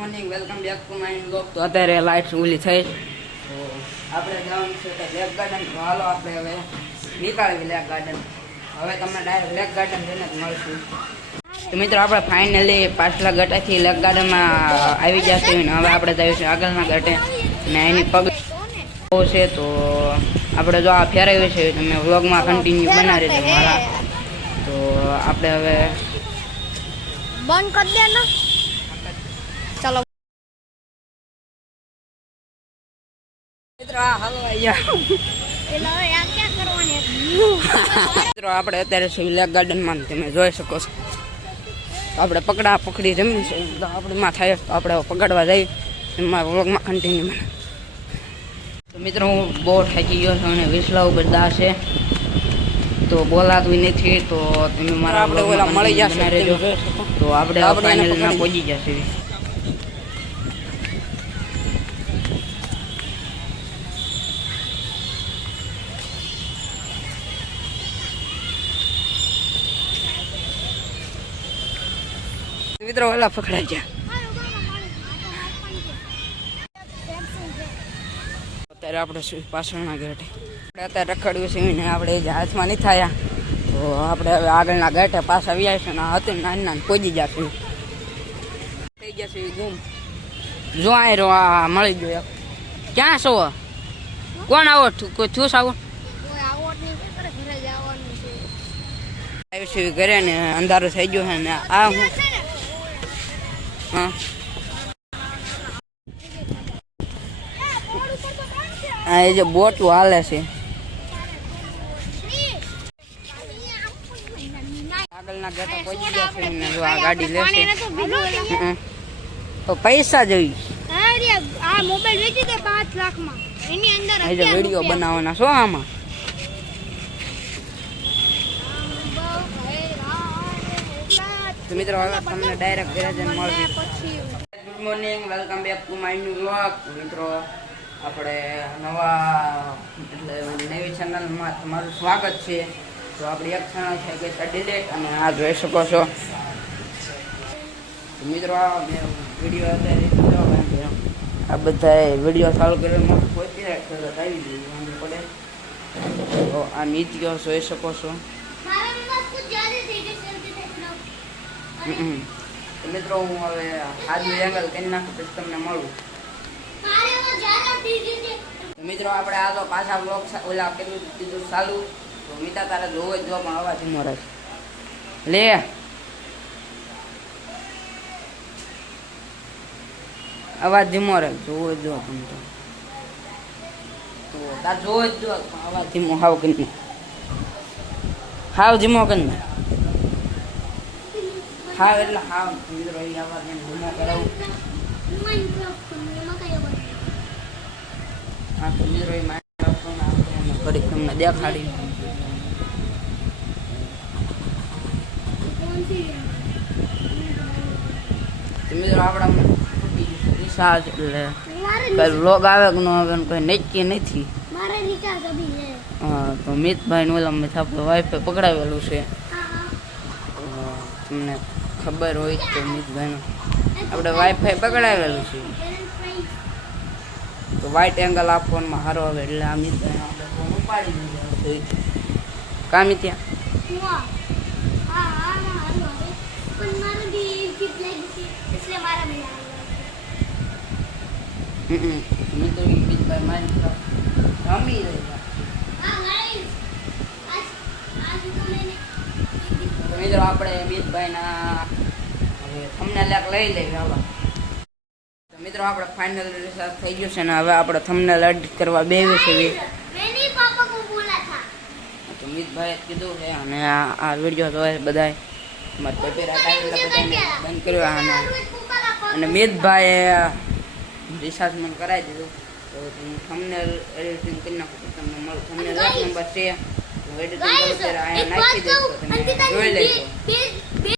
Morning welcome back to my blog. તો અત્યારે light ઓલી થઈ તો આપણે જવાનું છે કે લેક ગાર્ડન. તો હાલો આપણે હવે નીકળવી લેક ગાર્ડન. હવે તમને ડાયરેક્ટ લેક ગાર્ડન જઈને જ મળશું. તો મિત્રો આપણે ફાઇનલી પાછલા ગટાથી લેક ગાર્ડનમાં આવી જશે ને હવે આપણે જઈએ છીએ આગળના ગટે ને એની પગ છે. તો આપણે જો આ ફેરવ્યું છે તમે વ્લોગમાં કન્ટિન્યુ બનાવી રહેજો મારા. તો આપણે હવે બંધ કરી દે ને. ચલો મિત્રો આપણે અત્યારે છે લેક ગાર્ડનમાં તમે જોઈ શકો છો. આપણે પકડી જમીન છે તો આપણે માં થાય તો આપણે પકડવા જઈએ એમાં વ્લોગમાં કન્ટિન્યુ મને. તો મિત્રો હું બહુ થાકી ગયો છું અને વિસલા ઉપર દા છે તો બોલાતું નથી. તો તમે મારા આપણે ઓલા મળી જશે રહેજો. તો આપણે ફાઇનલમાં પહોંચી જશે. મિત્રો ઓલા પકડાઈ ગયા. અત્યારે આપણે પાછળના ગેટે આપણે અત્યારે રખડ્યું છે ને આપણે જે હાથમાં નહીં થયા તો આપણે હવે આગળના ગેટે પાછા આવી છે ને હતું નાની પહોંચી જશે. થઈ જશે ગુમ જો આ મળી ગયો. ક્યાં છો? કોણ આવો કોઈ થયું આવો આવ્યું છે ઘરે ને અંધારું થઈ ગયું છે ને આ હું હા એ જે બોટું હાલે છે આગળના ગેટે પહોંચી ગયા છે ને જો આ ગાડી લેશે તો પૈસા જોઈ આ મોબાઈલ વેચી દે 5 લાખમાં એની અંદર વિડીયો બનાવવાના શું આમાં. તો મિત્રો હવે તમને ડાયરેક્ટ ઘરે જઈને મળશે. Good morning welcome back to my new vlog. મિત્રો આપણે નવી ચેનલમાં તમારું સ્વાગત છે. તો આપણી એક ચેનલ છે કે ડિલેટ અને આ જોઈ શકો છો. મિત્રો આ વિડીયો અત્યારે આ બધા વિડીયો ચાલુ કરવામાં કોપીરાઇટ તરત આવી જાય વાંધો પડે. તો આ નીતિઓ જોઈ શકો છો. મિત્રો હું હવે આજુ એંગલ કરી નાખું પછી તમને મળું. મિત્રો આપણે આ તો પાછા બ્લોગ ઓલા કર્યું કીધું ચાલુ તો મીતા તારે જોવો જ જો પણ અવાજ ધીમો રહે લે અવાજ ધીમો રહે જોવો જ જો તમે તો તાર જોવો જ જો પણ અવાજ ધીમો હાવ કરીને હાવ ધીમો કરીને હાવ એટલે હાવ મિત્રો એ અવાજ એને ધીમો કરાવું. હા તો મિત્રો એ ઘડીક તમને દેખાડી. મિત્રો આપણા રિસાર્જ એટલે કઈ વ્લોગ આવે કે ન આવે કોઈ નક્કી નથી. હા તો મિતભાઈ ને ઓલા મેં આપણે વાઈફાઈ પકડાવેલું છે તમને ખબર હોય તો મિતભાઈનું આપણે વાઈફાઈ પકડાવેલું છે તો વાઇટ એંગલ આ ફોનમાં સારો આવે એટલે આ મિતભાઈ આપણે ફોન ઉપાડી દીધો કામી ત્યાં. મિત્રો મિતભાઈ મારી રમી રહ્યા મિત્રો આપણે મિતભાઈના હવે થંબનેલ લઈ લઈએ. હવે મિત્રો આપણે ફાઇનલ રિસર્ચ થઈ ગયું છે ને હવે આપણે થંબનેલ એડિટ કરવા બેસી છે. તો મિતભાઈએ કીધું છે અને આ વિડીયો જોવે બધાય મારા કોપીરાઇટ આવેલા બધાને બંધ કર્યો અને મિતભાઈએ રિસર્ચ મને કરાવી દીધું. તો થંબનેલ એડિટિંગ કરી નાખું તમને મળું. થંબનેલ 1 નંબર છે એડિટિંગ કરું ત્યારે અહીંયા નાખી દઈશ તો તમે જોઈ લેજો.